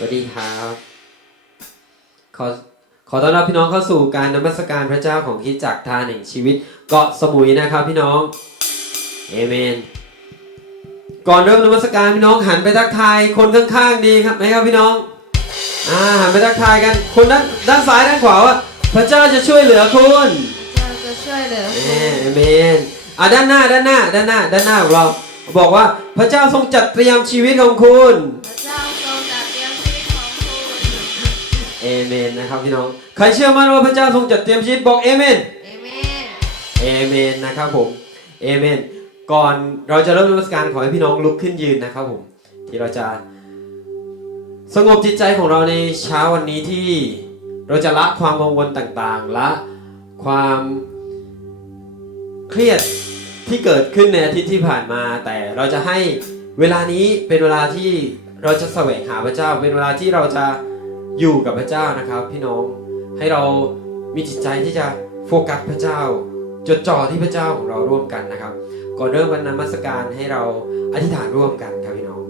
วัสดีครับ ขอขอต้อนรับพี่น้องเข้าสู่การนมัสการพระเจ้าของคริดจักรทานแห่งชีวิตเกาะสมุยนะครับพี่น้องเอเมน ก่อนเริ่มนมัสการพี่น้องหันไปทักทายคนข้างๆดีครับไหมครับพี่น้องอ่าหันไปทักทายกัน คนด้านด้านซ้ายด้านขวาว่าพระเจ้าจะช่วยเหลือคุณเราจะช่วยเหลือเอคุณเมนอะด้านหน้าด้านหน้าด้านหน้าด้านหน้าของเราบอกว่าพระเจ้าทรงจัดเตรียมชีวิตของคุณพระเจ้า เอเมนนะครับพี่น้อง ใครเชื่อมั่นว่าพระเจ้าทรงจัดเตรียมชีวิตบอกเอเมน เอเมน เอเมนนะครับผม เอเมน ก่อนเราจะเริ่มนมัสการขอให้พี่น้องลุกขึ้นยืนนะครับผม ที่เราจะสงบจิตใจของเราในเช้าวันนี้ที่เราจะละความกังวลต่างๆ ละความเครียดที่เกิดขึ้นในอาทิตย์ที่ผ่านมา แต่เราจะให้เวลานี้เป็นเวลาที่เราจะแสวงหาพระเจ้า เป็นเวลาที่เราจะ อยู่กับพระเจ้านะครับพี่น้องให้เรามีจิตใจที่จะโฟกัสพระเจ้า จดจ่อที่พระเจ้าของเราร่วมกันนะครับ ก่อนเริ่มวันนมัสการให้เราอธิษฐานร่วมกันครับพี่น้อง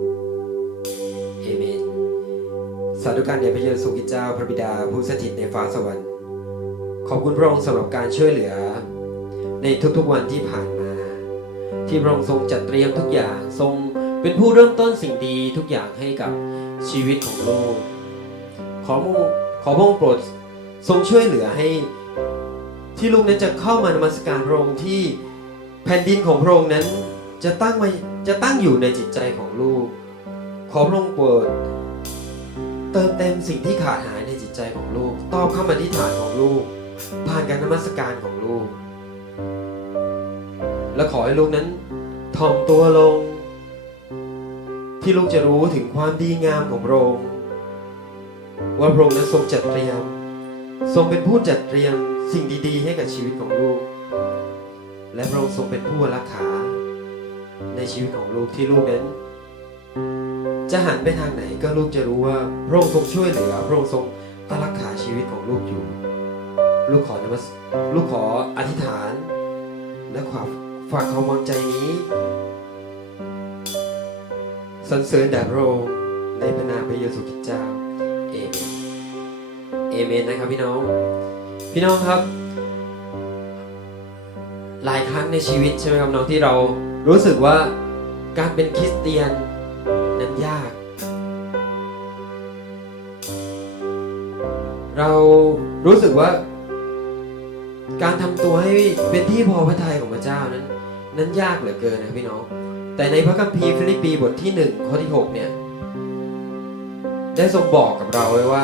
เอเมนสาธุการแด่พระเยซูคริสต์เจ้าพระบิดาผู้สถิตในฟ้าสวรรค์ ขอบคุณพระองค์สำหรับการช่วยเหลือ ในทุกๆวันที่ผ่านมา ที่พระองค์ทรงจัดเตรียมทุกอย่างทรงเป็นผู้เริ่มต้นสิ่งดีทุกอย่างให้กับชีวิตของโลก อพระองค์ขอพระองค์โปรดทรงช่วยเหลือให้ที่ลูกนั้นจะเข้ามานมัสการพระองค์ที่แผ่นดินของพระองค์นั้นจะตั้งไว้จะตั้งอยู่ในจิตใจของลูก ขอพระองค์โปรดเติมเต็มสิ่งที่ขาดหายในจิตใจของลูก ตอบคำอธิษฐานของลูก ผ่านการนมัสการของลูก และขอให้ลูกนั้นถ่อมตัวลง ที่ลูกจะรู้ถึงความดีงามของพระองค์ ว่าพระองค์นั้นทรงจัดเตรียม ทรงเป็นผู้จัดเตรียมสิ่งดีๆ ให้กับชีวิตของลูก และพระองค์ทรงเป็นผู้รักษาในชีวิตของลูกที่ลูกนั้น จะหันไปทางไหนก็ลูกจะรู้ว่าพระองค์ทรงช่วยเหลือพระองค์ทรงรักขาชีวิตของลูกอยู่ ลูกขอนมัสลูกขออธิษฐาน และความฝากความวางใจนี้สรรเสริญแด่พระองค์ในพระนามพระเยซูคริสต์เจ้า เอเมนนะครับพี่น้อง พี่น้องครับ หลายครั้งในชีวิตใช่ไหมครับน้องที่เรารู้สึกว่าการเป็นคริสเตียนนั้นยาก เรารู้สึกว่า การทำตัวให้เป็นที่พอพระทัยของพระเจ้านั้น นั้นยากเหลือเกินนะพี่น้อง แต่ในพระคัมภีร์ฟิลิปปีบทที่หนึ่งข้อที่หกเนี่ย ได้ทรงบอกกับเราไว้ว่า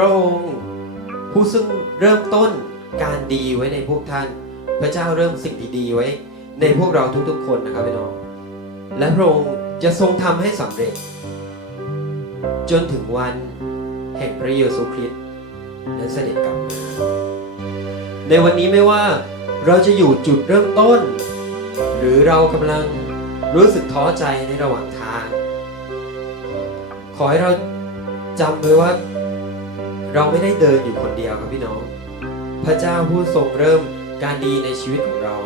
ระองค์ ผู้ซึ่งเริ่มต้นการดีไว้ในพวกท่าน พระเจ้าเริ่มสิ่งดีๆไว้ ในพวกเราทุกๆ คนนะครับพี่น้องและพระองค์จะทรงทำให้สำเร็จ จนถึงวันแห่งพระเยซูคริสต์นั้นเสด็จกลับมาในวันนี้ไม่ว่าเราจะอยู่จุดเริ่มต้น หรือเรากำลังรู้สึกท้อใจในระหว่างทาง ขอให้เราจำไว้ว่า เราไม่ได้เดินอยู่คนเดียวครับพี่น้อง พระเจ้าผู้ทรงเริ่มการดีในชีวิตของเรา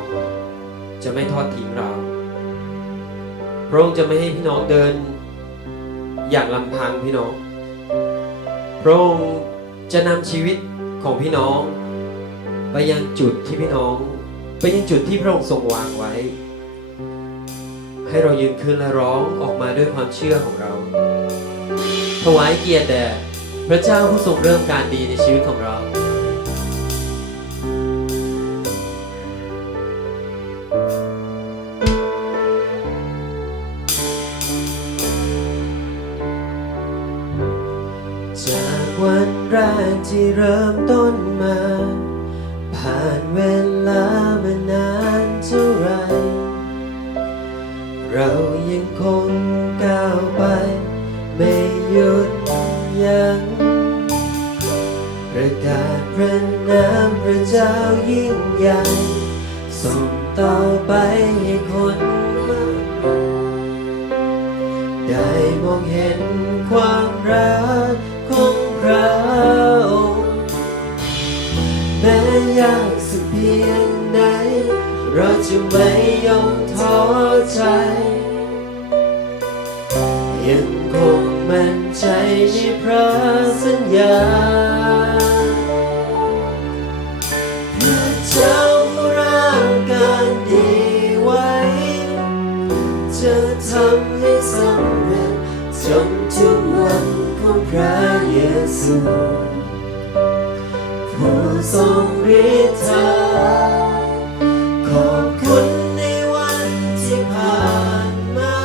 จะไม่ทอดทิ้งเรา พระองค์จะไม่ให้พี่น้องเดิน อย่างลำพังพี่น้อง พระองค์จะนำชีวิตของพี่น้อง ไปยังจุดที่พี่น้อง ไปยังจุดที่พระองค์ทรงวางไว้ ให้เรายืนขึ้นและร้องออกมาด้วยความเชื่อของเราถวายเกียรติแด่ พระเจ้าผู้ทรงเริ่มการดีในชีวิตของเรา นถึงวันของพระเยซูผู้ทรงฤทธาขอบคุณในวันที่ผ่านมา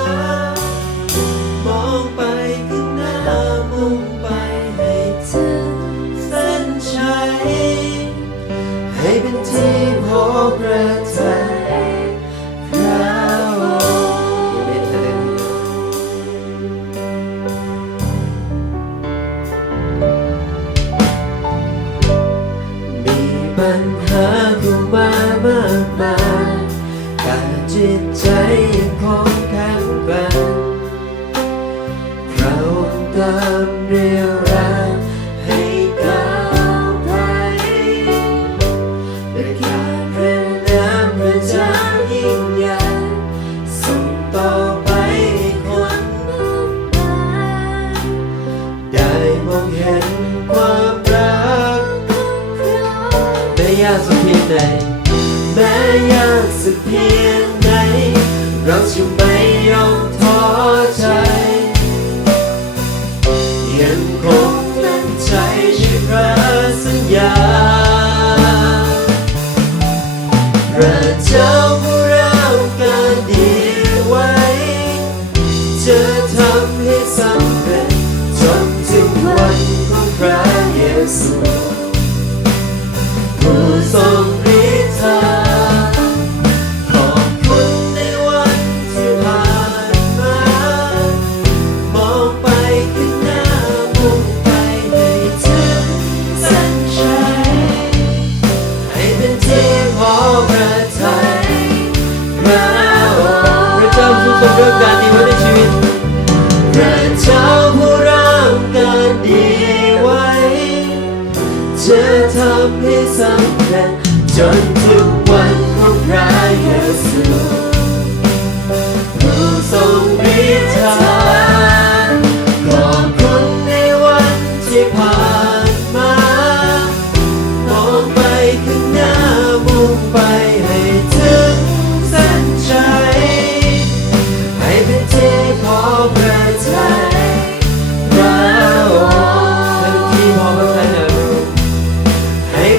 มองไปข้างหน้ามุ่งไปให้ถึงเส้นชัยให้เป็นที่พบประ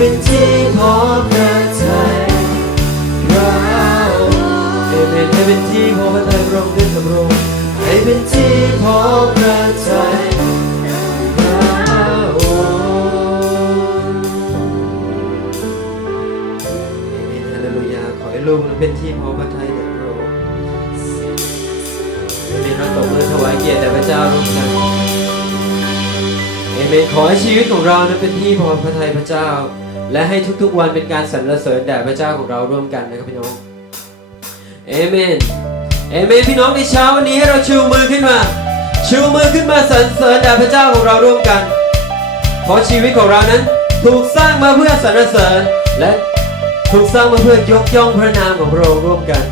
เป็นที่พอประทัยพระองค์เอเมนให้เป็นที่พอประทัยพระองค์ด้วยกับระองให้เป็นที่พอประทัยพระองค์เอเมนฮาเลลูยาขอให้ลูกนั้นเป็นที่พอพระทัยแด่พระองค์เอเมนเราตบมือถวายเกียรติแด่พระเจ้าร่วมกันเอเมนขอให้ชีวิตของเรานั้นเป็นที่พอพระทัยพระเจ้า และให้ทุกๆวันเป็นการสรรเสริญแด่พระเจ้าของเราร่วมกันนะครับพี่น้องเอเมนเอเมนพี่น้องในเช้าวันนี้ให้เราชูมือขึ้นมา ชูมือขึ้นมาสรรเสริญแด่พระเจ้าของเราร่วมกัน เพราะชีวิตของเรานั้นถูกสร้างมาเพื่อสรรเสริญและถูกสร้างมาเพื่อยกย่องพระนามของพระองค์ร่วมกัน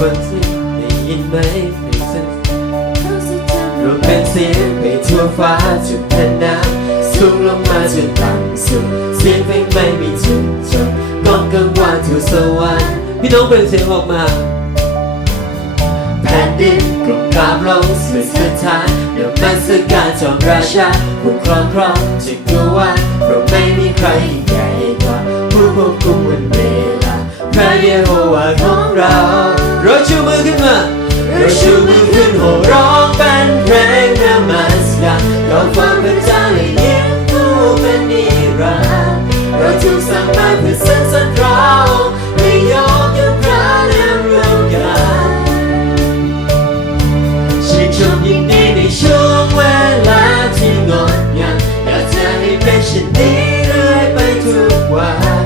ฟังเสิได้ยินไหมเป็นเส้นรวมเป็นเสียงไปทั่วฟ้าจุดแผ่นน้ำสู งลงมาจนต่ำสุดเสียงเพลงไม่มีจุดจบก้องกังวานทั่วสวรรค์พี่น้องเป็นเสียงออกมาแผ่นดินกลุ่มกราบลงสู่สถานเดิมมันสการจอมราชาผู้ครองครองจักรวาเพราะไม่มีใครยิ่งใหญ่กว่าผู้ควบคุมวันเวลาพระเยโฮวาของเราเราชูมือขึ้นมาเราชูมือขึ้นโห่ร้อง ให้เป็นนี้เรื่อยไปทุกวัน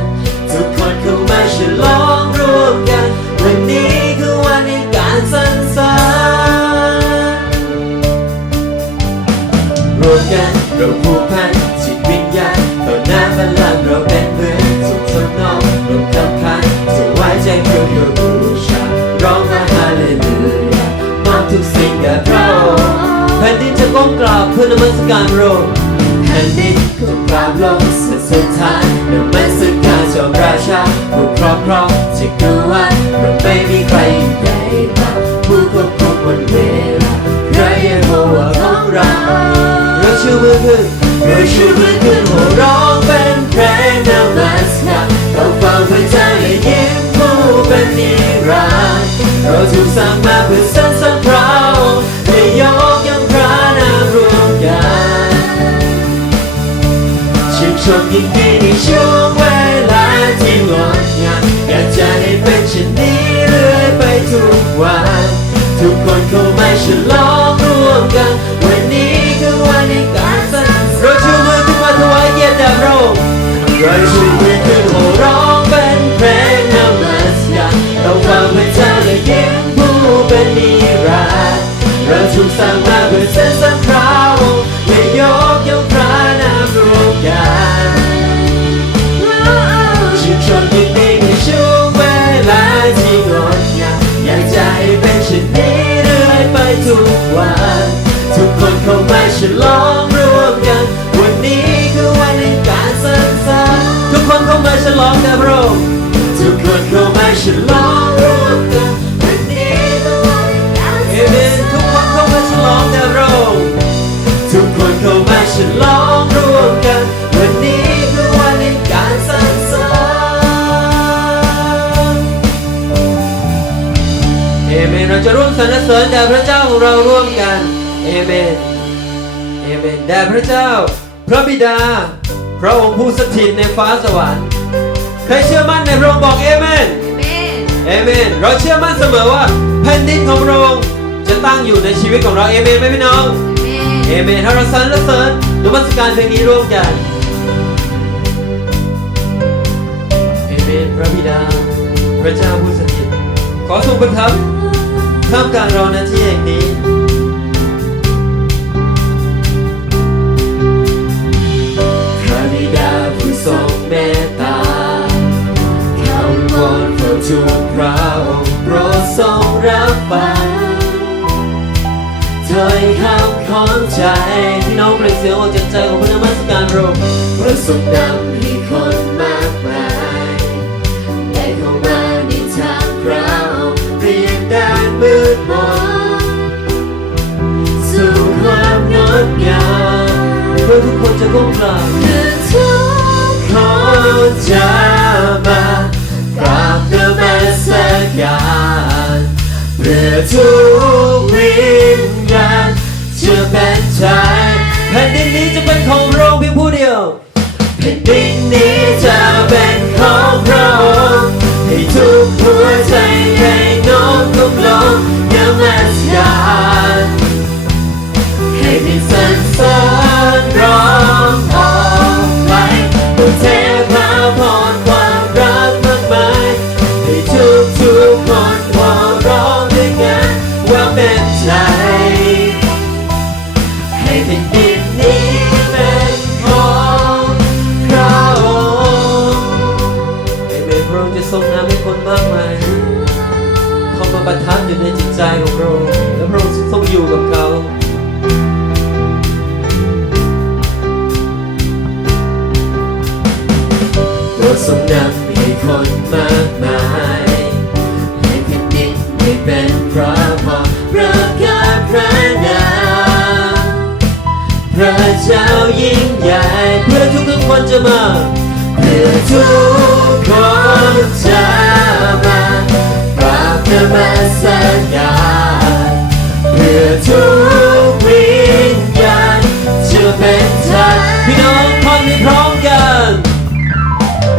ทุกคนเข้ามาฉลองร่วมกัน วันนี้คือวันแห่งการสรรเสริญรวมกันเราผูกพันจิตวิญญาณต่อหน้าบัลลังก์เราเป็นเพื่อนสุขสนองรวมกับคันจะไว้ใจเพื่อเพื่อบูชาร้องมาฮาเลลูยามอบทุกสิ่งแด่พระองค์ก้มกราบเพื่อนมัสการพระองค์แผ่นดิน ก้มกราบลงสุดสุดท้ายนมัสการจอมราชาผู้ครอบครองจักรวาลเราไม่มีใครใหญ่กว่าผู้ควบคุมวันเวลาพระเยโฮวาของเราเราชูมือขึ้นเราชูมือขึ้นโห่ร้องเป็นเพลงนมัสการเราฟังพระเจ้าและยิ้มผู้เป็นนิรันดร์เราถูกสร้างมาเพื่อสรรเสริญพระองค์ วงยินดีในช่วงเวลาที่งดงามอยากจะให้เป็นเช่นนี้เรื่อยไปทุกวันทุกคนเข้ามาฉลองร่วมกัน วันนี้คือวันแห่งการสรรเสริญเราชูมือขึ้นมาถวายเกียรติแด่พระองค์เราชูมือขึ้นโห่ร้องเป็นเพลงนมัสการเราฟังพระเจ้าและยิ้มผู้เป็นนิรันดร์เราถูกสร้างมาเพื่อเส้นสรรพระองค์และยอง ทุกวัน ทุกคนเข้ามาฉลอง พระเจ้าของเราร่วมกันเอเมนเอเมนแด่พระเจ้า พระบิดา พระองค์ผู้สถิตในฟ้าสวรรค์ใครเชื่อมั่นในพระองค์บอกเอเมนเมนเอเมนเราเชื่อมั่นเสมอว่าแผ่นดินของพระองค์จะตั้งอยู่ในชีวิตของเราเอเมนไหมพี่น้องเมนเอเมนถ้าเราสรรเสริญนมัสการเพลงนี้ร่วมกันเอเมนพระบิดา พระเจ้าผู้สถิตขอทรงประทับ ท่ามกลางเราณที่แห่งนี้ พระบิดาผู้ทรงเมตตาข้าวิงวอนเฝ้าทูลพระองค์โปรดทรงรับฟังถ้อยคำของใจพี่น้องเปล่งเสียงออกจากใจของพระนมัสการพระองค์พระทรงนำให้คนมากมาย ความงดงามเพื่อทุกคนจะก้มกราบเพื่อทุกคนจะมากราบนมัสการเพื่อทุกวิญญาณจะเป็นใจ เจ้ายิ่งใหญ่เพื่อทุกทุกคนจะมาเพื่อทุกคนจะมากราบนมัสกาเพื่อทุกวิญญาณจะเป็นไทยพี่น้องพร้อมนี้พร้อมกัน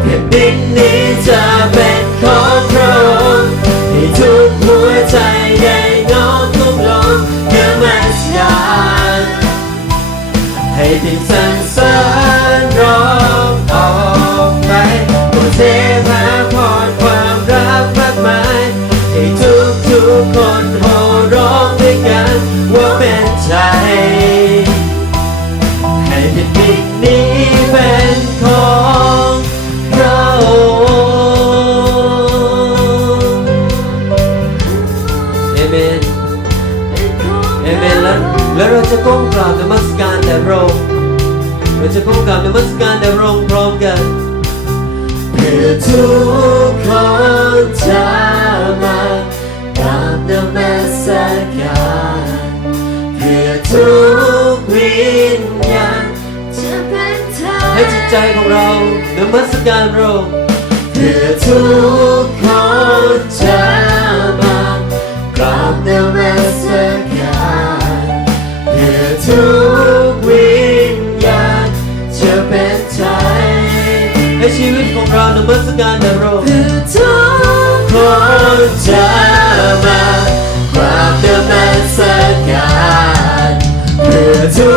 แผ่นดินนี้จะเป็นของพระองค์ให้ทุก ให้เป็นสรรเสริญร้องออกไปบนเทพาพรความรักมากมายให้ทุกทุกคนโห่ร้องด้วยกันว่าเป็นใจให้แผ่นดินนี้เป็นของพระองค์เอเมนเอเมนแล้วแล้วเราจะก้มกราบนมัส พระองค์เราจะก้มกราบนมัสการแต่พระองค์พร้อมกันเพื่อทุกคนจะมากราบนมัสการเพื่อทุกวิญญาณจะเป็นเธอให้จิตใจของเรานมัสการพระองค์เพื่อทุกคนจะมากราบนมัสการเพื่อทุก การแต่พรงค์เพื่อทุกคนจะมากราบนมัสการเพื่อทุ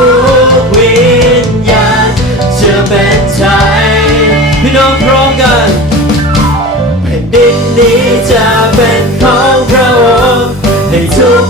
กวิญญาณจะเป็นไทยพี่น้องพร้อมกันแผ่นดินนี้จะเป็นของพระองค์ให้ทุก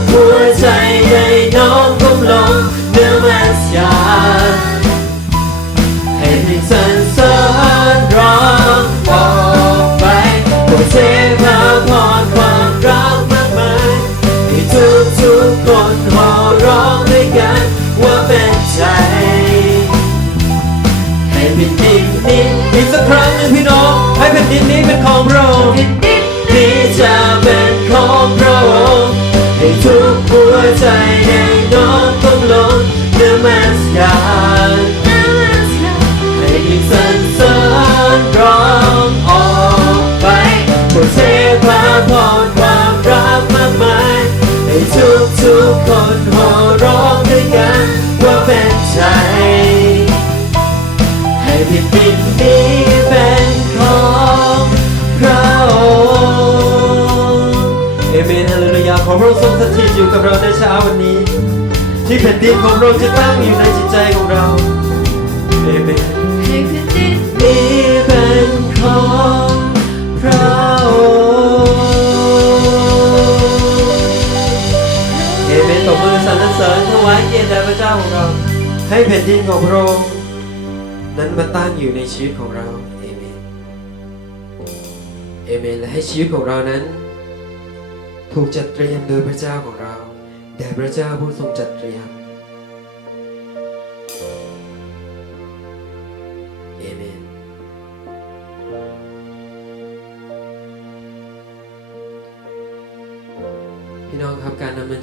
อีกสักครั้งหนึ่งพี่น้องให้แผ่นดินนี้เป็นของเราแผ่นดินนี้จะเป็นของเราให้ทุกหัวใจได้น้ แผ่นดินของเราจะตั้งอยู่ในจิตใจของเราเอเมนให้แผ่นดินนี้เป็นของพระองค์เอเมนตบมือสรรเสริญถวายเกียรติแด่พระเจ้าของเรา ให้แผ่นดินของพระองค์นั้นมาตั้งอยู่ในชีวิตของเราเอเมนเอเมนและให้ชีวิตของเรานั้น ถูกจัดเตรียมโดยพระเจ้าของเรา แด่พระเจ้าผู้ทรงจัดเตรียม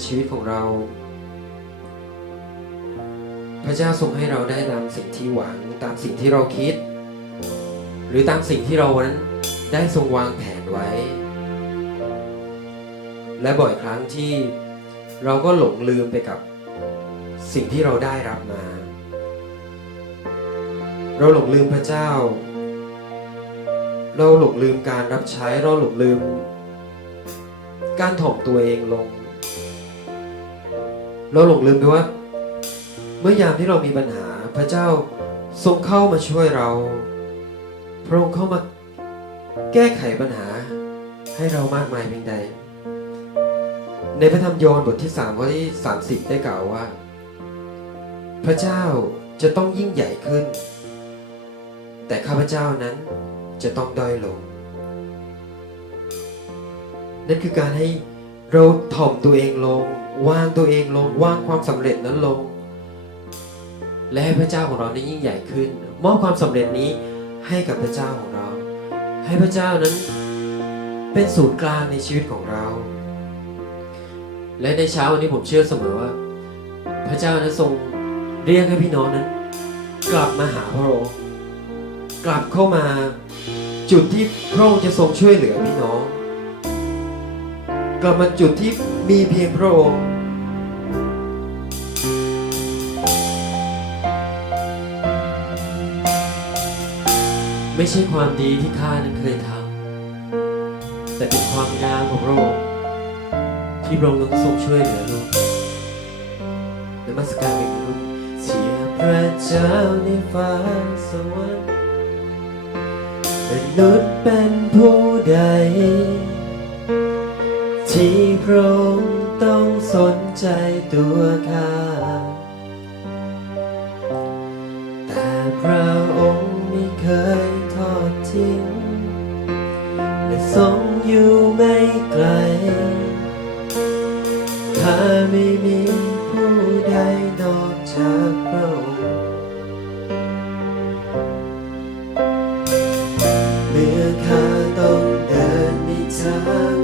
ชีวิตของเรา พระเจ้าทรงให้เราได้ตามสิ่งที่หวังตามสิ่งที่เราคิด หรือตามสิ่งที่เรานั้นได้ทรงวางแผนไว้ และบ่อยครั้งที่เราก็หลงลืมไปกับสิ่งที่เราได้รับมา เราหลงลืมพระเจ้า เราหลงลืมการรับใช้เราหลงลืม การถ่อมตัวเองลง เราหลงลืมไปว่า เมื่อยามที่เรามีปัญหาพระเจ้าทรงเข้ามาช่วยเรา พระองค์เข้ามาแก้ไขปัญหาให้เรามากมายเพียงใด ในพระธรรมโยนบทที่3ข้อที่ 30 ได้กล่าวว่า พระเจ้าจะต้องยิ่งใหญ่ขึ้น แต่ข้าพเจ้านั้นจะต้องด้อยลง นั่นคือการให้เราถ่อมตัวเองลง วางตัวเองลงวางความสำเร็จนั้นลง และให้พระเจ้าของเราได้ยิ่งใหญ่ขึ้น มอบความสำเร็จนี้ให้กับพระเจ้าของเรา ให้พระเจ้านั้นเป็นศูนย์กลางในชีวิตของเรา และในเช้าวันนี้ผมเชื่อเสมอว่า พระเจ้านั้นทรงเรียกให้พี่น้องนั้น กลับมาหาพระองค์กลับเข้ามาจุดที่พระองค์จะทรงช่วยเหลือพี่น้อง กลับมาจุดที่มีเพียงพระองค์ ไม่ใช่ความดีที่ข้านั้นเคยทำแต่เป็นความงามของพระองค์ที่พระองค์ทรงช่วยเหลือลูกนมัสการเป็นลูกเสียพระเจ้าในฟ้าสวรรค์มนุษย์เป็นผู้ใด ที่พระองค์ต้องสนใจตัวข้า ไม่มีผู้ใดนอกจากพระองค์เมื่อข้าต้องเดินในทาง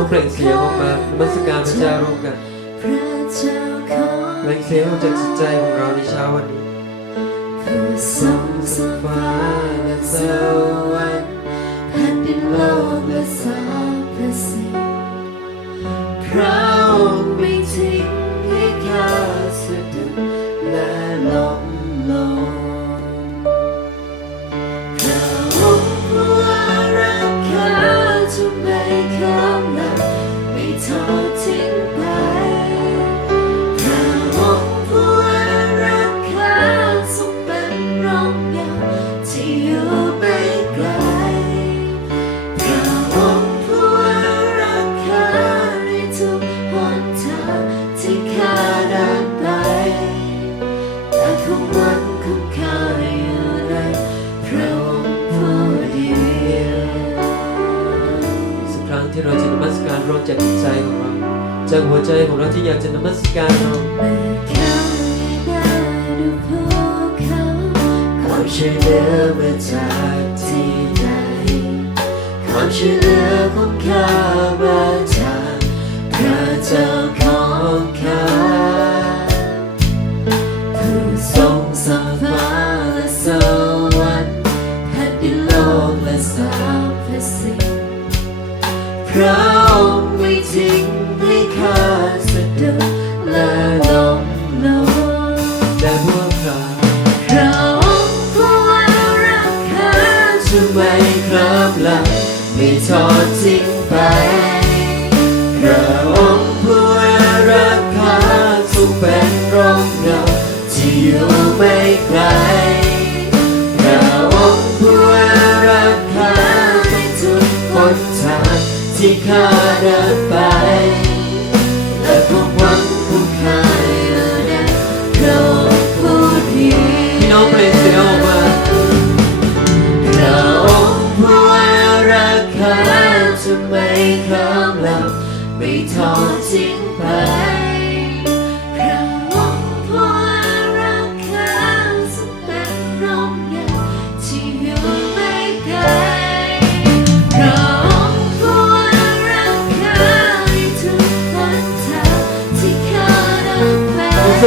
องเปล่งเสียงออกมามัสการพระเจ้าร่วมกันเปล่งเสียงออกจากจิตใจของเราในเช้าวันนี้ผู้ทรงสฟ้าและสวรรค์แผ่นดินโลก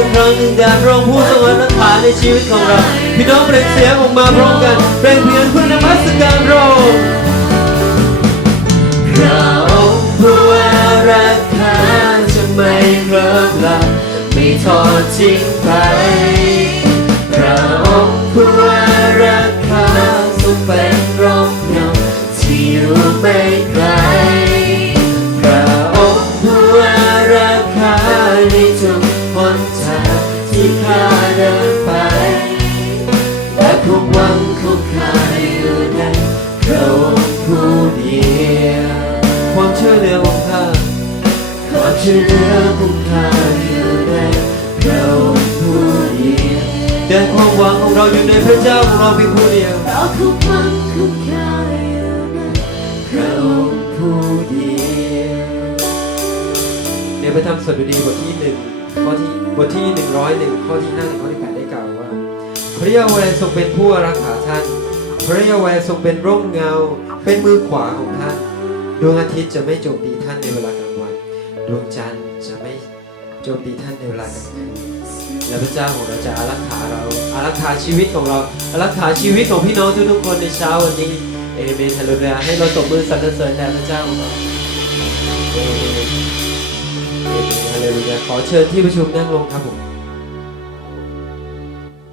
กครั้งหนึ่งแด่พระองผู้ทรงอนันตาในชีวิตของเรา พี่น้องเปล่งเสียงออกมาพร้อมกันเปล่งเพียงเพื่อนมัสการพระองค์พระองค์ผู้รักขาจะไม่เคลิบหลับไม่ทอดทิ้งไป ความช่วยเหลือของข้าอยู่ในพระองค์ผู้เดียวแต่ความหวังของเราอยู่ในพระเจ้าของเราเพียงผู้เดียวเพราะความหวังของข้าอยู่ในพระองค์ผู้เดียวในพระธรรมสดุดีบทที่หนึ่งข้อที่บทที่หนึ่งร้อยหนึ่งข้อที่ห้าถึงข้อที่แปดได้กล่าวไว้ว่า พระยาเวห์ทรงเป็นผู้รักษาท่าน พระยาเวห์ทรงเป็นร่มเงา เป็นมือขวาของท่าน ดวงอาทิตย์จะไม่โจมตีท่านในเวลากลางวัน ดวงจันทร์จะไม่โจมตีท่านในเวลากลางคืนและพระเจ้าของเราจะอารักขาเราอารักขาชีวิตของเราอารักขาชีวิตของพี่น้องทุกๆคนในเช้าวันนี้เอเมนฮาเลลูยาให้เราตบมือสรรเสริญแด่พระเจ้าของเราเอเมนเอเมนฮาเลลูยาขอเชิญที่ประชุมนั่งลงครับผม